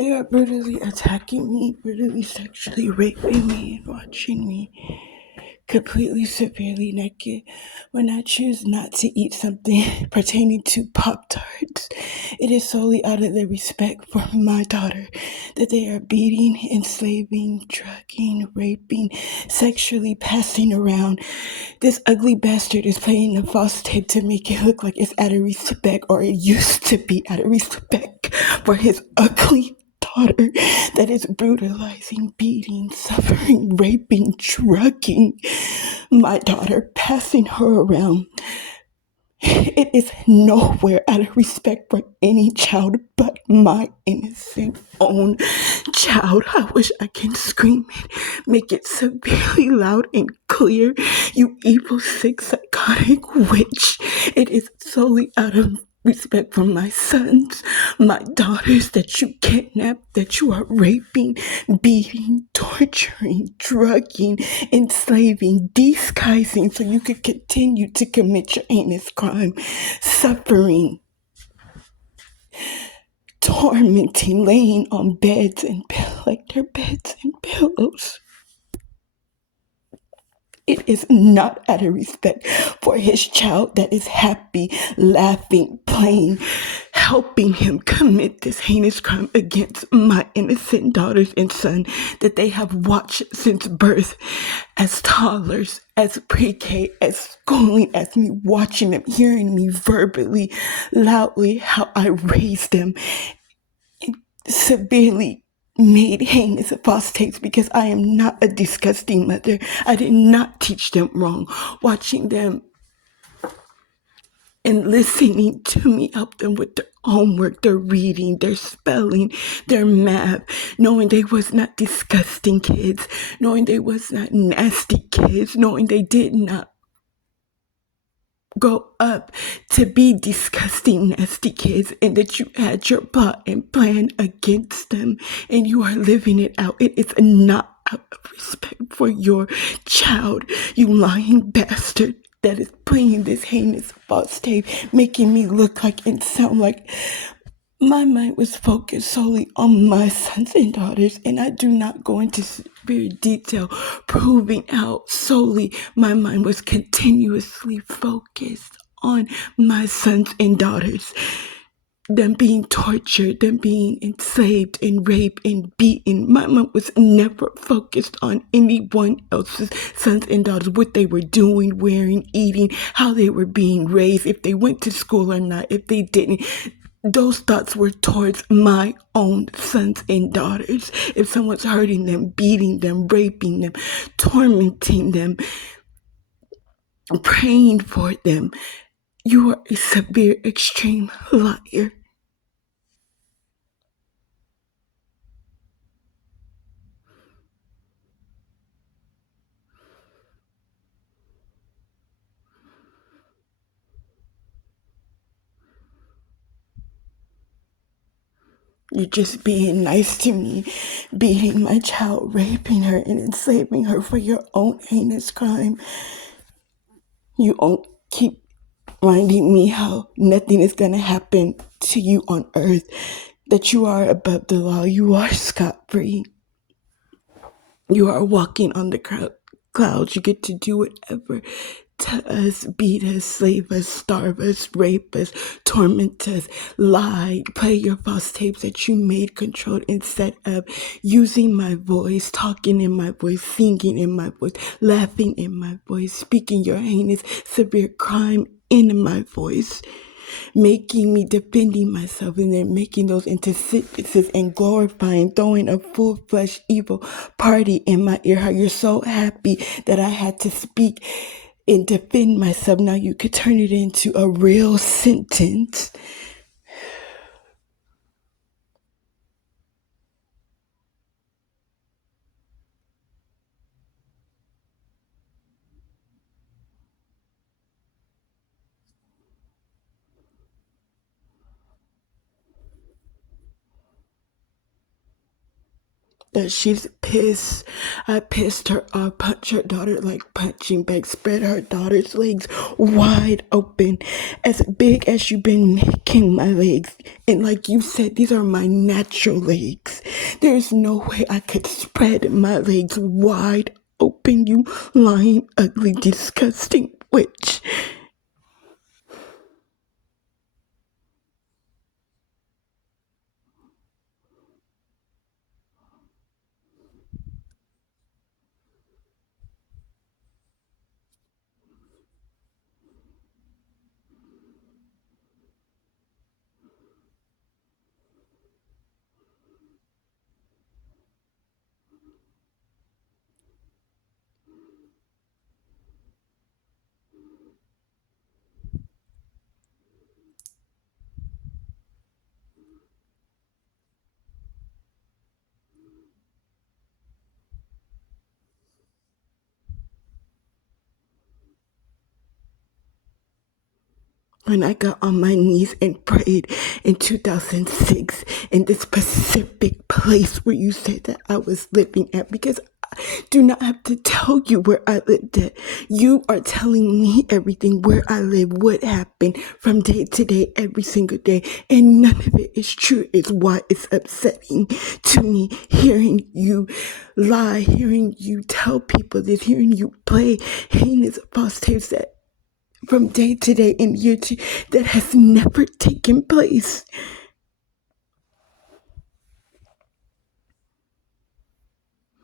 They are brutally attacking me, brutally sexually raping me, and watching me completely severely naked when I choose not to eat something pertaining to Pop Tarts. It is solely out of their respect for my daughter that they are beating, enslaving, drugging, raping, sexually passing around. This ugly bastard is playing a false tape to make it look like it's out of respect, or it used to be out of respect for his ugly daughter that is brutalizing, beating, suffering, raping, drugging my daughter, passing her around. It is nowhere out of respect for any child but my innocent own child. I wish I can scream it, make it severely loud and clear. You evil, sick, psychotic witch. It is solely out of respect for my sons, my daughters that you kidnapped, that you are raping, beating, torturing, drugging, enslaving, disguising so you could continue to commit your heinous crime, suffering, tormenting, laying on beds and like their beds and pillows. It is not out of respect for his child that is happy, laughing, playing, helping him commit this heinous crime against my innocent daughters and son that they have watched since birth, as toddlers, as pre-K, as schooling, as me watching them, hearing me verbally, loudly, how I raised them, and severely made heinous false takes because I am not a disgusting mother. I did not teach them wrong. Watching them and listening to me help them with their homework, their reading, their spelling, their math, knowing they was not disgusting kids, knowing they was not nasty kids, knowing they did not grow up to be disgusting, nasty kids, and that you had your plot and plan against them and you are living it out. It is not out of respect for your child, you lying bastard that is playing this heinous false tape, making me look like and sound like my mind was focused solely on my sons and daughters, and I do not go into severe detail proving how solely my mind was continuously focused on my sons and daughters. Them being tortured, them being enslaved and raped and beaten. My mind was never focused on anyone else's sons and daughters, what they were doing, wearing, eating, how they were being raised, if they went to school or not, if they didn't. Those thoughts were towards my own sons and daughters. If someone's hurting them, beating them, raping them, tormenting them, praying for them, you are a severe, extreme liar. You're just being nice to me, beating my child, raping her, and enslaving her for your own heinous crime. You won't keep reminding me how nothing is going to happen to you on earth, that you are above the law, you are scot-free. You are walking on the clouds. You get to do whatever to us, beat us, slave us, starve us, rape us, torment us, lie, play your false tapes that you made, controlled, and set up, using my voice, talking in my voice, singing in my voice, laughing in my voice, speaking your heinous, severe crime in my voice, making me defending myself, and then making those into sentences and glorifying, throwing a full-fledged evil party in my ear, how you're so happy that I had to speak and defend myself. Now you could turn it into a real sentence. that she's pissed. I pissed her off, punched her daughter like punching bag, spread her daughter's legs wide open, as big as you've been making my legs. And like you said, these are my natural legs. There's no way I could spread my legs wide open, you lying, ugly, disgusting witch. When I got on my knees and prayed in 2006 in this specific place where you said that I was living at, because I do not have to tell you where I lived at. You are telling me everything where I live, what happened from day to day, every single day, and none of it is true. Is why it's upsetting to me hearing you lie, hearing you tell people this, hearing you play heinous false tapes that from day to day and year to that has never taken place.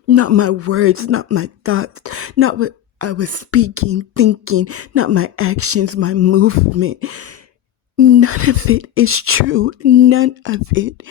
Not my words, not my thoughts, not what I was speaking, thinking, not my actions, my movement. None of it is true. None of it.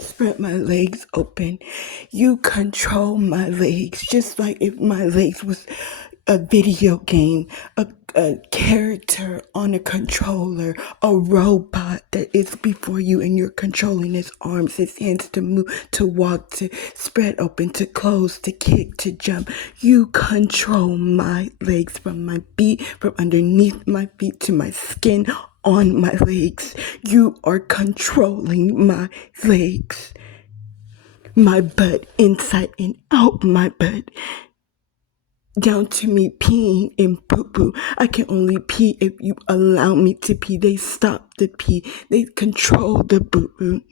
Spread my legs open. You control my legs, just like if my legs was a video game, a character on a controller, a robot that is before you and you're controlling his arms, his hands to move, to walk, to spread open, to close, to kick, to jump. You control my legs from my feet, from underneath my feet to my skin, on my legs. You are controlling my legs. My butt, inside and out my butt. Down to me peeing in poo poo. I can only pee if you allow me to pee. They stop the pee. They control the boo boo.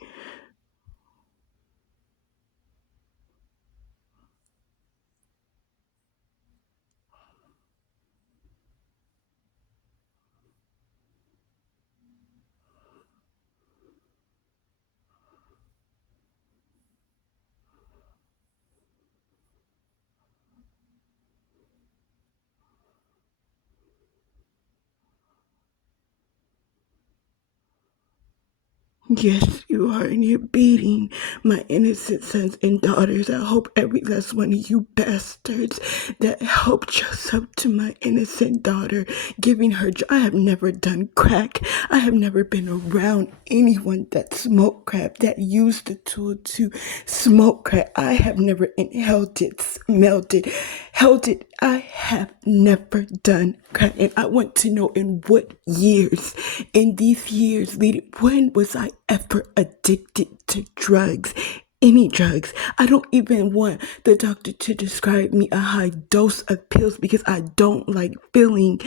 Yes, you are, and you're beating my innocent sons and daughters. I hope every last one of you bastards that helped yourself to my innocent daughter, giving her. I have never done crack. I have never been around anyone that smoked crack, that used the tool to smoke crack. I have never inhaled it, smelled it, held it. I have never done crack, and I want to know in what years, in these years leading, when was I ever addicted to drugs? Any drugs. I don't even want the doctor to describe me a high dose of pills because I don't like feeling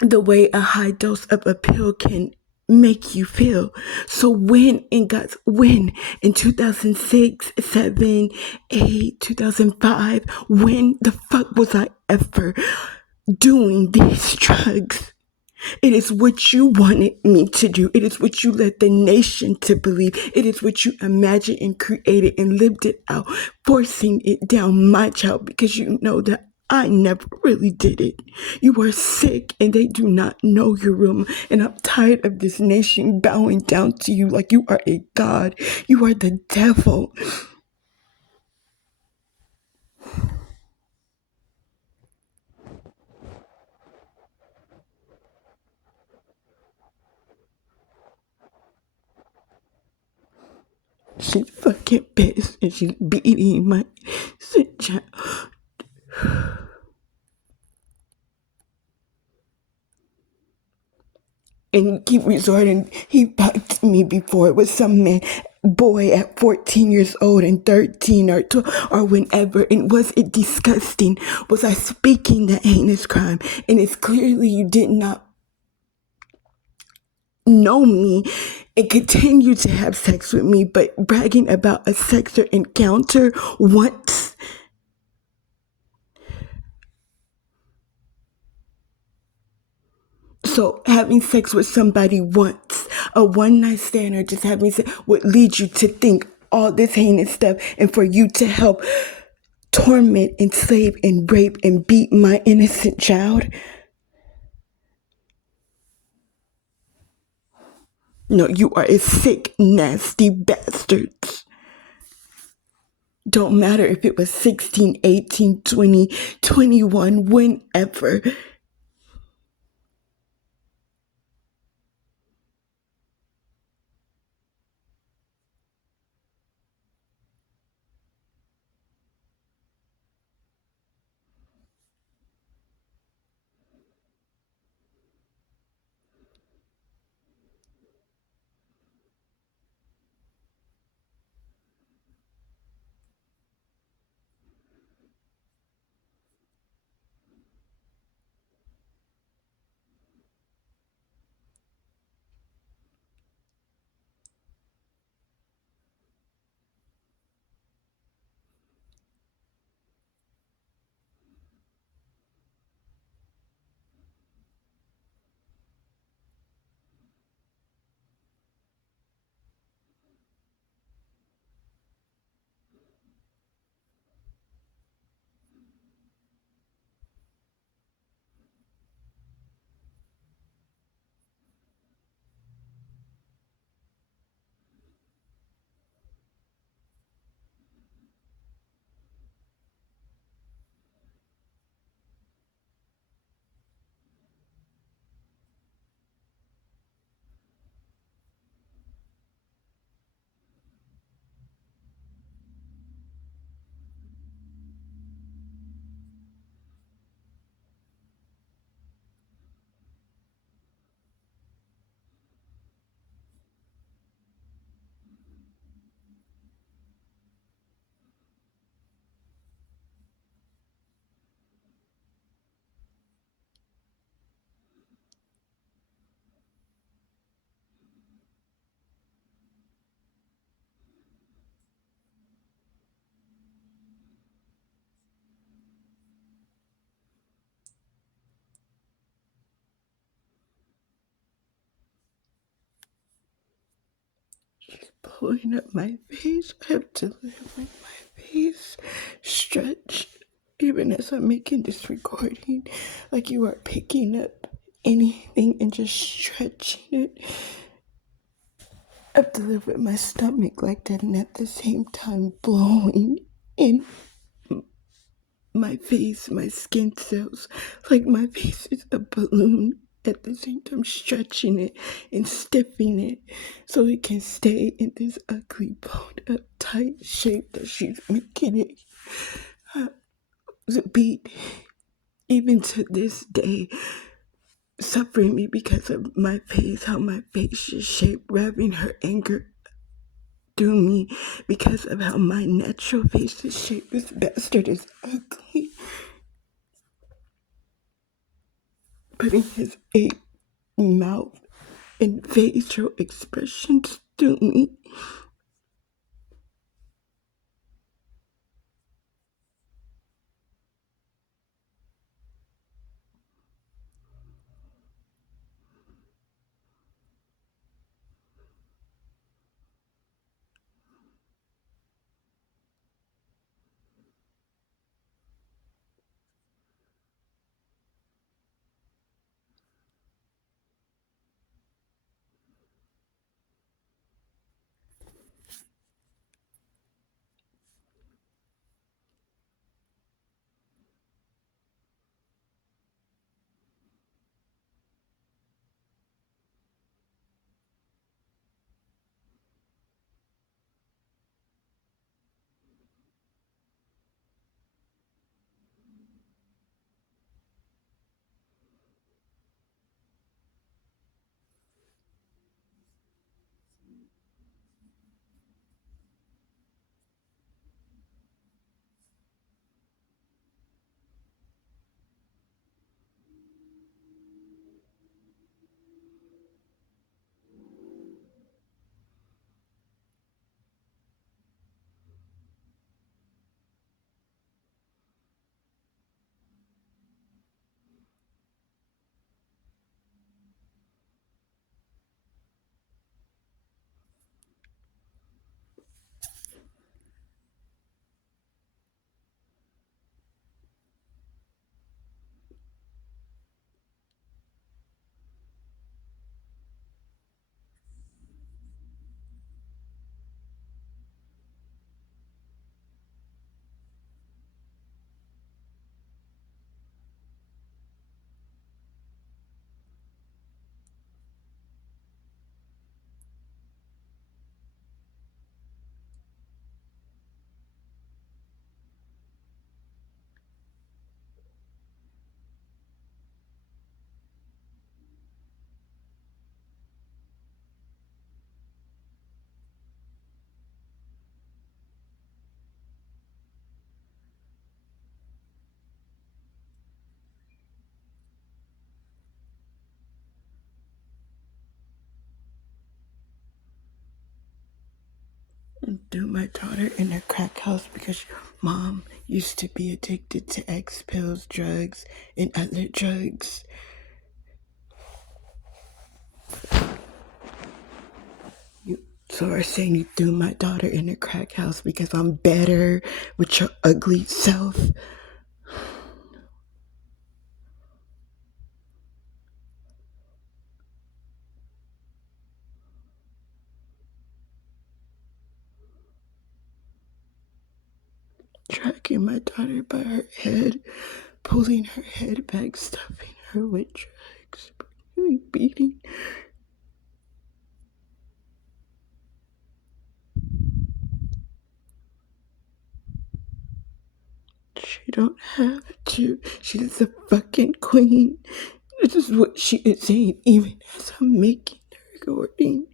the way a high dose of a pill can make you feel. So when in 2006, 7, 8, 2005, when the fuck was I ever doing these drugs? It is what you wanted me to do. It is what you led the nation to believe. It is what you imagined and created and lived it out, forcing it down my child because you know that I never really did it. You are sick and they do not know your room. And I'm tired of this nation bowing down to you like you are a god. You are the devil. She's fucking pissed and she's beating my child. And keep resorting. He fucked me before with some man, boy at 14 years old and 13 or 12 or whenever. And was it disgusting? Was I speaking that heinous crime? And it's clearly you did not know me and continue to have sex with me, but bragging about a sex or encounter once. So having sex with somebody once, a one night stand or just having sex would lead you to think all this heinous stuff and for you to help torment, enslave, and rape and beat my innocent child? No, you are a sick, nasty bastards. Don't matter if it was 16, 18, 20, 21, whenever. Pulling up my face. I have to live with my face. Stretch. Even as I'm making this recording, like you are picking up anything and just stretching it. have to live with my stomach like that and at the same time blowing in my face, my skin cells, like my face is a balloon. At the same time, stretching it and stiffening it so it can stay in this ugly, boned up, tight shape that she's making it be. Even to this day, suffering me because of my face, how my face is shaped, rubbing her anger through me because of how my natural face is shaped. This bastard is ugly. Putting his ape mouth and facial expressions through me. And threw my daughter in a crack house because mom used to be addicted to X pills, drugs, and other drugs. So are saying you threw my daughter in a crack house because I'm better with your ugly self. Tracking my daughter by her head, pulling her head back, stuffing her with drugs, beating. She don't have to. She's a fucking queen. This is what she is saying even as I'm making the recording.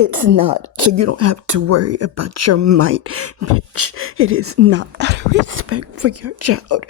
It's not, so you don't have to worry about your might, bitch. It is not out of respect for your child.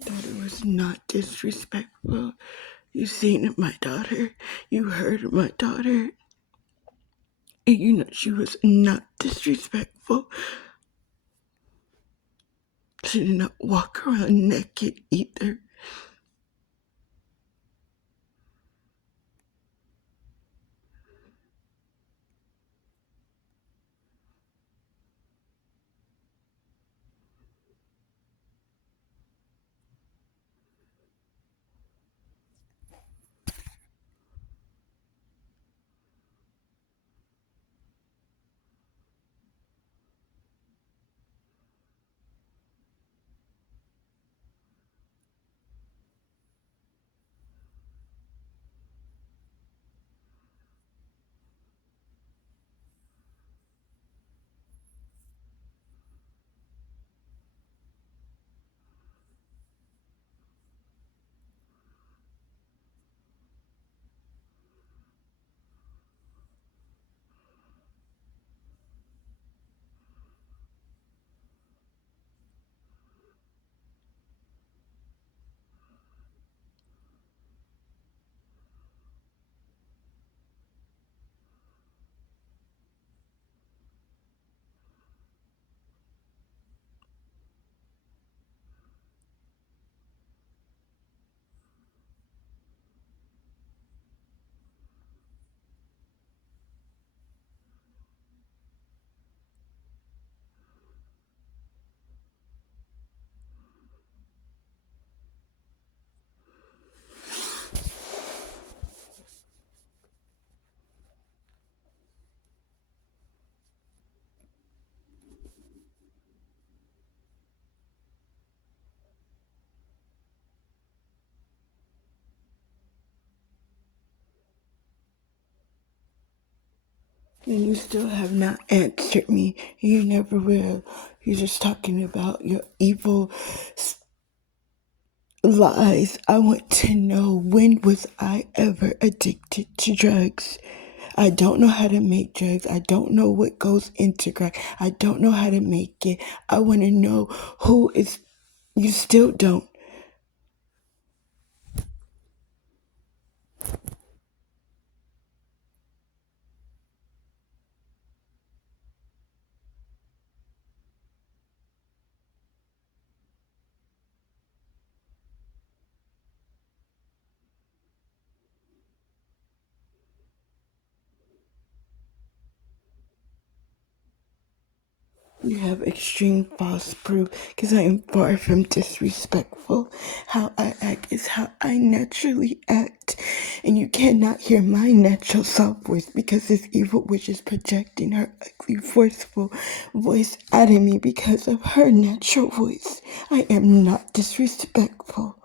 That it was not disrespectful. You seen my daughter. You heard my daughter. And you know she was not disrespectful. She did not walk around naked either. And you still have not answered me. You never will. You're just talking about your evil lies. I want to know, when was I ever addicted to drugs? I don't know how to make drugs. I don't know what goes into crack. I don't know how to make it. I want to know who is. You still don't. You have extreme false proof, because I am far from disrespectful. How I act is how I naturally act, and you cannot hear my natural soft voice because this evil witch is projecting her ugly, forceful voice out of me because of her natural voice. I am not disrespectful.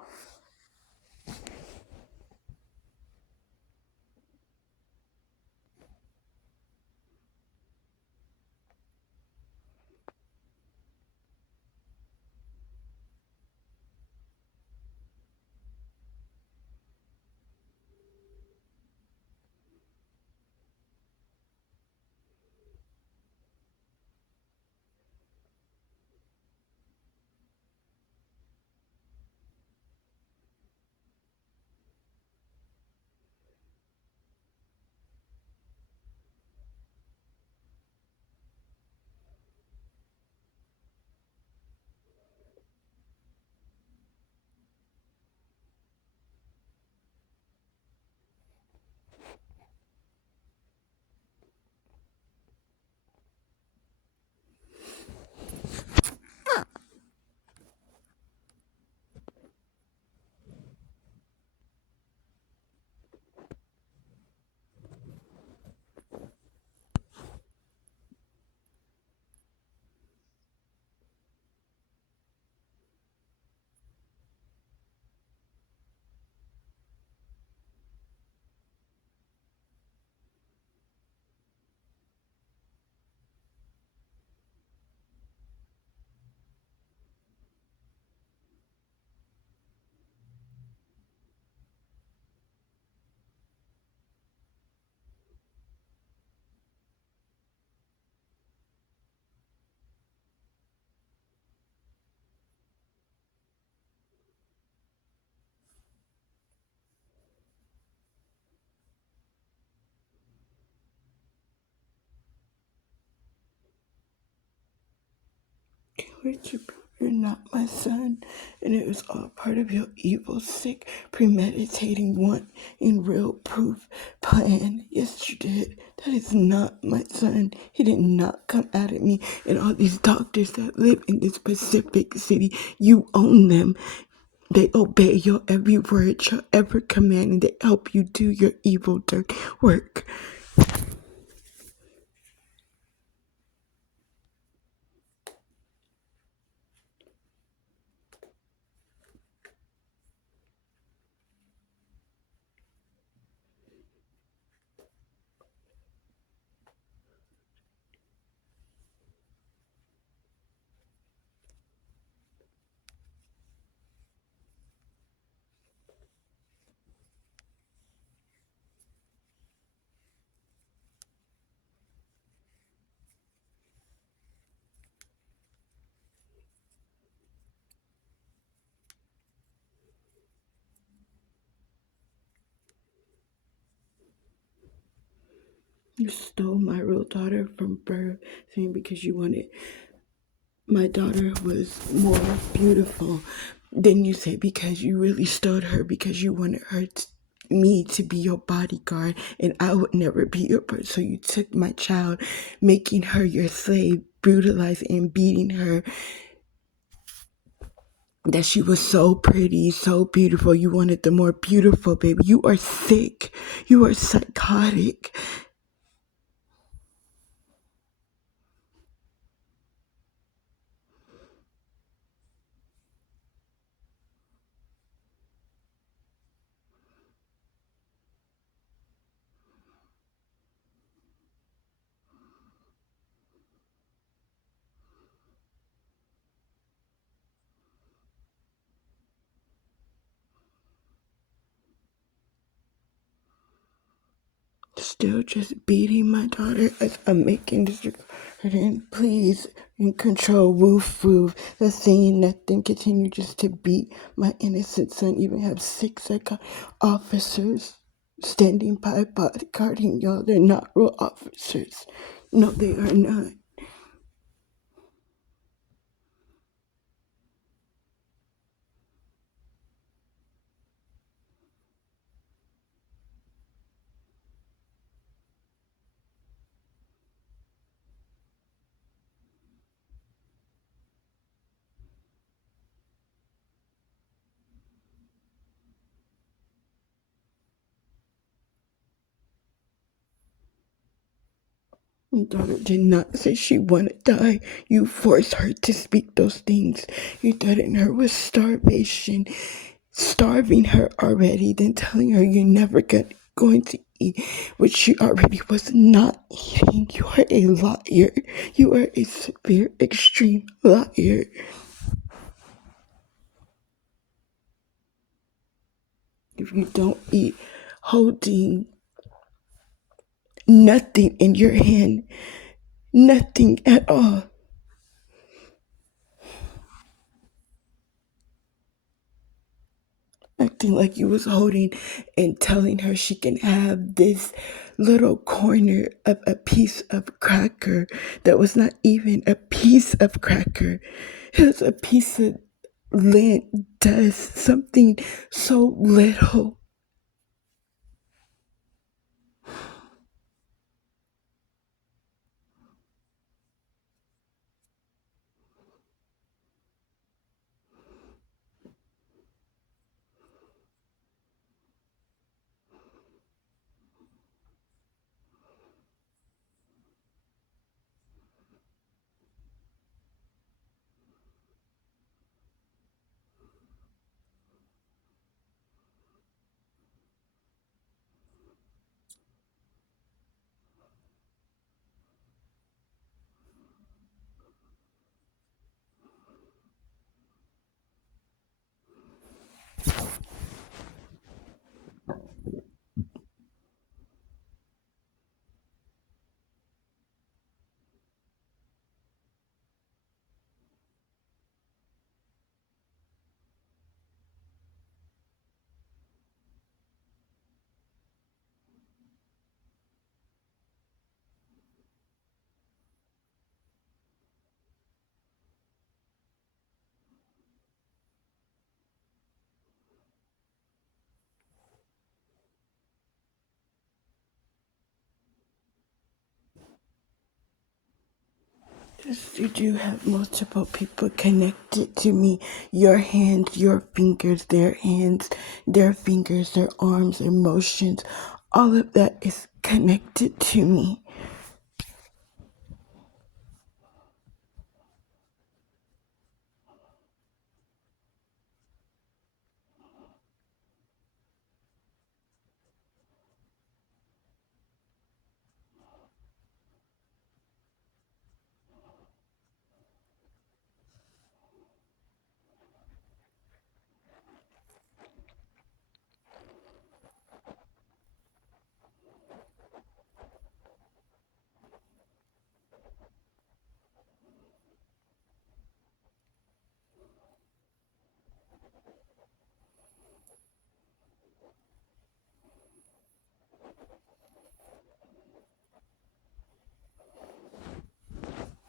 but you're not my son, and it was all part of your evil, sick, premeditating, want in real proof plan. Yes, you did. That is not my son. He did not come out at me. And all these doctors that live in this Pacific city, you own them. They obey your every word, your every command, and they help you do your evil, dirty work. You stole my real daughter from birth, saying because you wanted my daughter was more beautiful. Then you say because you really stole her because you wanted me to be your bodyguard and I would never be your person. So you took my child, making her your slave, brutalizing and beating her. That she was so pretty, so beautiful. You wanted the more beautiful baby. You are sick. You are psychotic. Still just beating my daughter as I'm making this recording. Please, in control, woof woof. That's saying nothing. Continue just to beat my innocent son. Even have 6 officers standing by bodyguarding y'all. They're not real officers. No, they are not. My daughter did not say she wanted to die. You forced her to speak those things. You threatened her with starvation, starving her already, then telling her you're never going to eat, which she already was not eating. You are a liar. You are a severe, extreme liar. If you don't eat, holding nothing in your hand, nothing at all, acting like you was holding and telling her she can have this little corner of a piece of cracker that was not even a piece of cracker. It was a piece of lint dust, something so little. Yes, you do have multiple people connected to me. Your hands, your fingers, their fingers, their arms, emotions. All of that is connected to me.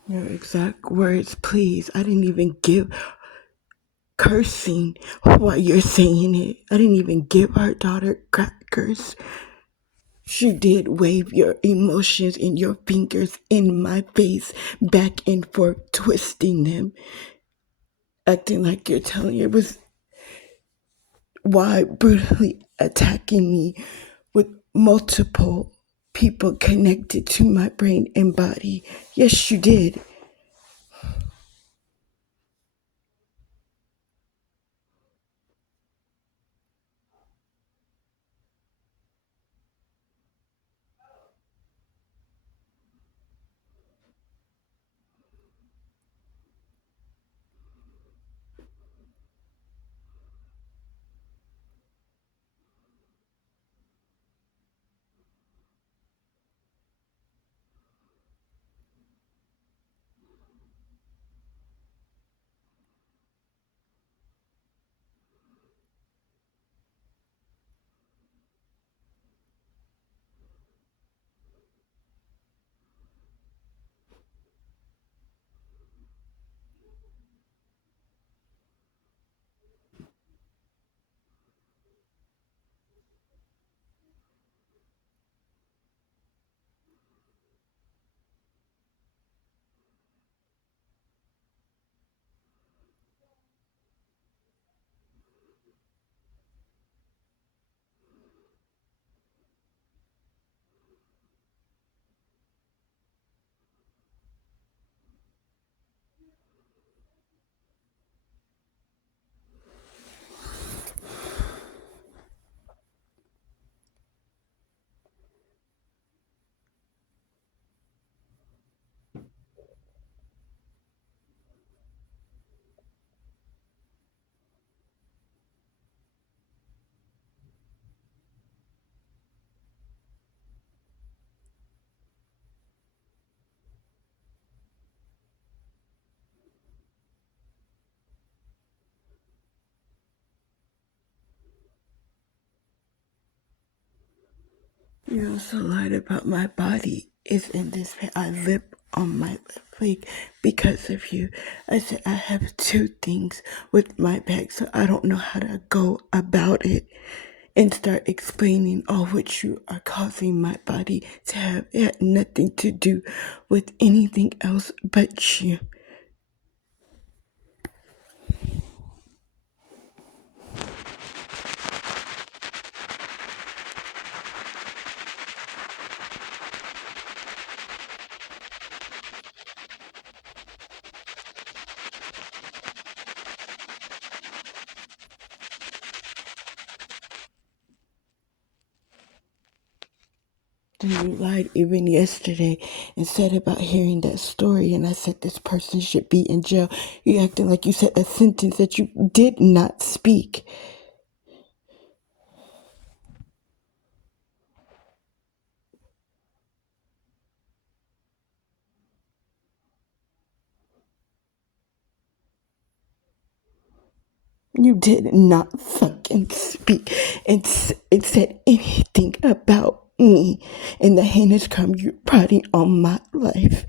Your exact words, please. I didn't even give cursing while you're saying it. I didn't even give our daughter crackers. She did wave your emotions and your fingers in my face, back and forth, twisting them, acting like you're telling it was why brutally attacking me with multiple people connected to my brain and body. Yes, you did. You also lied about my body is in this pain. I lip on my left leg because of you. I said I have two things with my back, so I don't know how to go about it and start explaining all what you are causing my body to have. It had nothing to do with anything else but you. Then you lied even yesterday and said about hearing that story, and I said this person should be in jail. You acting like you said a sentence that you did not speak. You did not fucking speak and said anything about me and the heinous crime you're plotting on my life.